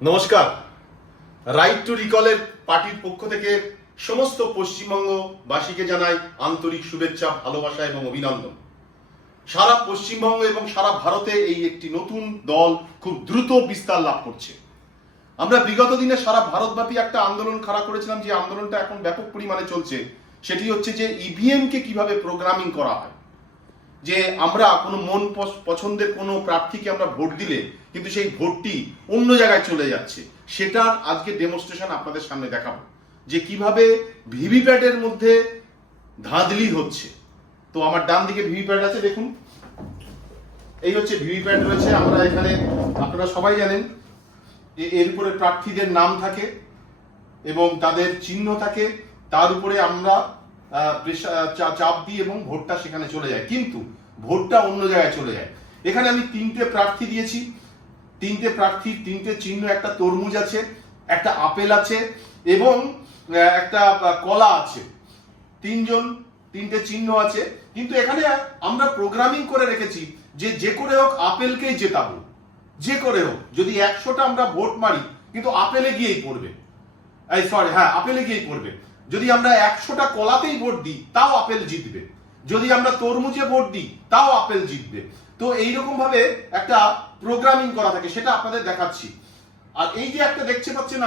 নমস্কার। Right two রিকলের পার্টির পক্ষ থেকে সমস্ত পশ্চিমবঙ্গবাসীকে জানাই আন্তরিক শুভেচ্ছা, ভালোবাসা এবং অভিনন্দন। সারা পশ্চিমবঙ্গ এবং সারা ভারতে এই একটি নতুন দল খুব দ্রুত বিস্তার লাভ করছে। আমরা বিগত দিনে সারা ভারতব্যাপী একটা আন্দোলন খাড়া করেছিলাম, যে আন্দোলনটা এখন ব্যাপক পরিমাণে চলছে। সেটি হচ্ছে যে ইভিএমকে কিভাবে প্রোগ্রামিং করা হয়, যে আমরা কোনো মন পছন্দের কোনো প্রার্থীকে আমরা ভোট দিলে কিন্তু সেই ভোটটি অন্য জায়গায় চলে যাচ্ছে। সেটার আজকে ডেমনস্ট্রেশন আপনাদের সামনে দেখাবো, যে কিভাবে ভিভিপ্যাটের মধ্যে ধাঁধলি হচ্ছে। তো আমার ডান দিকে ভিভিপ্যাট আছে, দেখুন এই হচ্ছে ভিভিপ্যাট রয়েছে। আমরা এখানে আপনারা সবাই জানেন এর উপরে প্রার্থীদের নাম থাকে এবং তাদের চিহ্ন থাকে, তার উপরে আমরা চাপ দিই এবং ভোটটা সেখানে চলে যায়, কিন্তু ভোটটা অন্য জায়গায় চলে যায়। এখানে আমি তিনটে প্রার্থী দিয়েছি, তিনটে প্রার্থীর তিনটে চিহ্ন, একটা তরমুজ আছে, একটা আপেল আছে এবং একটা কলা আছে। তিনটে চিহ্ন আছে, কিন্তু এখানে আমরা প্রোগ্রামিং করে রেখেছি যে যে করে হোক আপেলকেই জেতাবো, যে করে হোক। যদি 100টা আমরা ভোট মারি কিন্তু আপেলে গিয়েই পড়বে, আপেলে গিয়েই পড়বে। যদি আমরা 100টা কলাতেই ভোট দিই তাও আপেল জিতবে, যদি আমরা তরমুজে ভোট দিই তাও আপেল জিতবে। তো এইরকম ভাবে একটা প্রোগ্রামিং করা থাকে, সেটা আপনাদের দেখাচ্ছি। আর এই যে একটা দেখতে পাচ্ছেন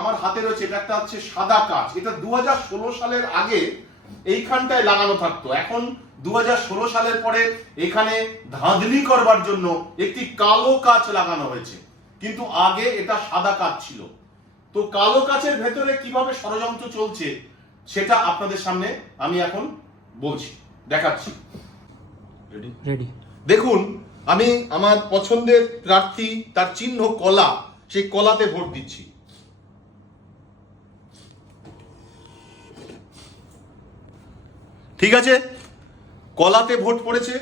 আমার হাতে রয়েছে, এটা একটা হচ্ছে সাদা কাঁচ। এটা 2016 সালের আগে এইখানটায় লাগানো থাকতো, এখন 2016 সালের পরে এখানে ধাঁধলি করবার জন্য একটি কালো কাঁচ লাগানো হয়েছে, কিন্তু আগে এটা সাদা কাঁচ ছিল। তো কালো কাঁচের ভেতরে কিভাবে ষড়যন্ত্র চলছে সেটা আপনাদের সামনে আমি এখন বলছি, দেখাচ্ছি। রেডি? দেখুন, আমি আমার পছন্দের প্রার্থী, তার চিহ্ন কলা, সেই কলাতে ভোট দিচ্ছি। ঠিক আছে, কলাতে ভোট পড়েছে।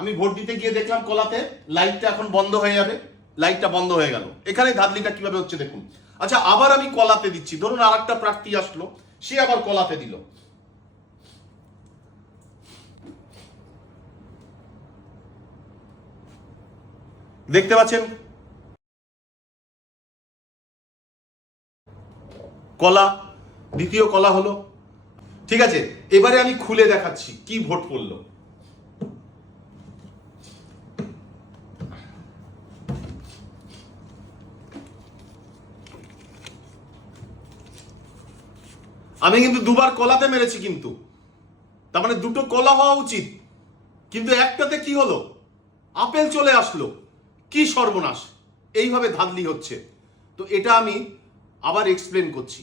আমি ভোট দিতে গিয়ে দেখলাম কলাতে লাইটটা এখন বন্ধ হয়ে যাবে, লাইটটা বন্ধ হয়ে গেল। এখানে ধাঁধলিটা কিভাবে হচ্ছে দেখুন। আচ্ছা, আবার আমি কলাতে দিচ্ছি। ধরুন আর একটা প্রার্থী আসলো, সে আবার কলাতে দিল। দেখতে পাচ্ছেন কলা, দ্বিতীয় কলা হলো। ঠিক আছে, এবারে আমি খুলে দেখাচ্ছি কি ভোট পড়লো। আমি কিন্তু দুবার কলাতে মেরেছি, কিন্তু তার মানে দুটো কলা হওয়া উচিত, কিন্তু একটাতে কি হলো, আপেল চলে আসলো। কি সর্বনাশ! এইভাবে ধাঁধলি হচ্ছে। তো এটা আমি আবার এক্সপ্লেন করছি।